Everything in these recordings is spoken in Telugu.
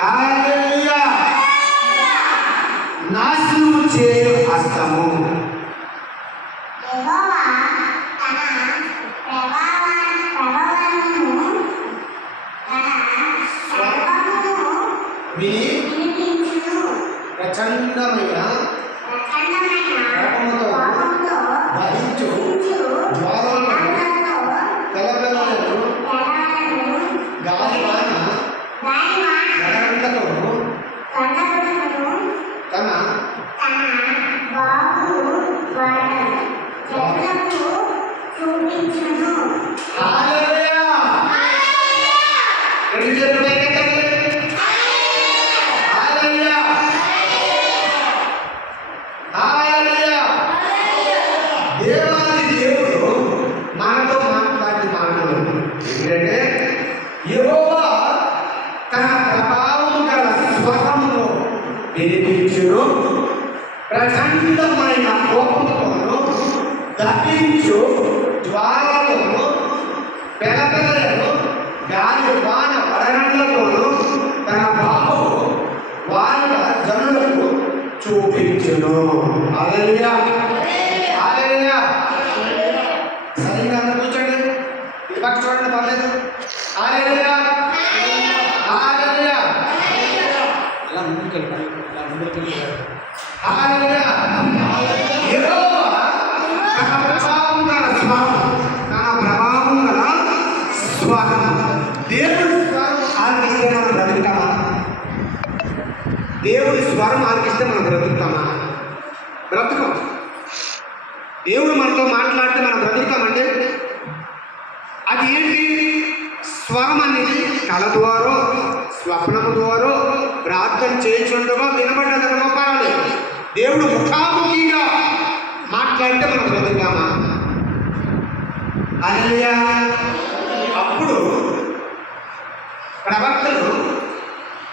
హల్లెలూయా. నాశనము చేయు హస్తము. ప్రచండమైన కోపముతో దహించు జ్వాలలను కలకలను గాలివాన గడగంటతోను తన హల్లెలూయా. రెండు చేతులు పైకెత్తండి. హల్లెలూయా. హల్లెలూయా. దేవాది దేవుడు మనతో మాట్లాడిన మాటలు ఏంటంటే, యెహోవా తన ప్రభావము గల స్వరమును వినిపించును, ప్రచండమైన కోపముతోను దహించు జ్వాలలను పెలపెలను గాలి వాన వడగండ్లతోను తన బాహువు వారిన జనులకు చూపించును. హల్లెలూయా. హల్లెలూయా. సరిగ్గా అందరూ కూర్చోండి. ఇది పక్క చూడండి, పర్లేదు. హల్లెలూయా. హల్లెలూయా. ఇలా ముందుకెళ్ళి హల్లెలూయా. యెహోవా తన ప్రభావం గల స్వరం. దేవుడి స్వరం ఆలకిస్తే మనం బ్రతుకుతామా? దేవుడి స్వరం ఆలకిస్తే మనం బ్రతుకుతామా? బ్రతుకం. దేవుడు మనతో మాట్లాడితే మనం బ్రతుకుతామంటే అది ఏంటి? స్వరం అనేది కళ ద్వారా, స్వప్నము ద్వారా, ప్రార్థన చేయించుండగా వినబడ్డదనమో పర్వాలేదు. దేవుడు ముఖాముఖిగా మాట్లాడితే మనం బ్రతుకుతామా? హల్లెలూయా. అప్పుడు ప్రవక్తలు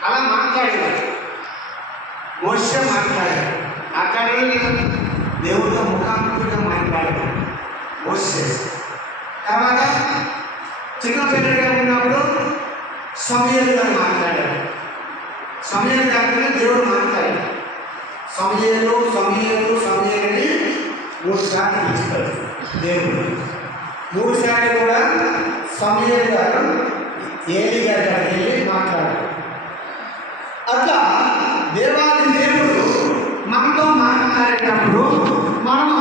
అలా మాట్లాడేవారు. మోషే మాట్లాడారు. దేవుడితో ముఖాముఖిగా మాట్లాడారు మోషే. తర్వాత చిన్న పిల్లలుగా ఉన్నప్పుడు సమూయేలు గారు మాట్లాడారు. సమూయేలు గారిని దేవుడు మాట్లాడారు. సమూయేలు సమూయేలు సమూయేలుని 3 సార్లు పిలుస్తాడు దేవుడు. 3 సార్లు కూడా సమూయేలు గారు ఏలీ గారి దగ్గరికి వెళ్ళి మాట్లాడారు. అట్లా దేవాది దేవుడు మనతో మాట్లాడేటప్పుడు మనం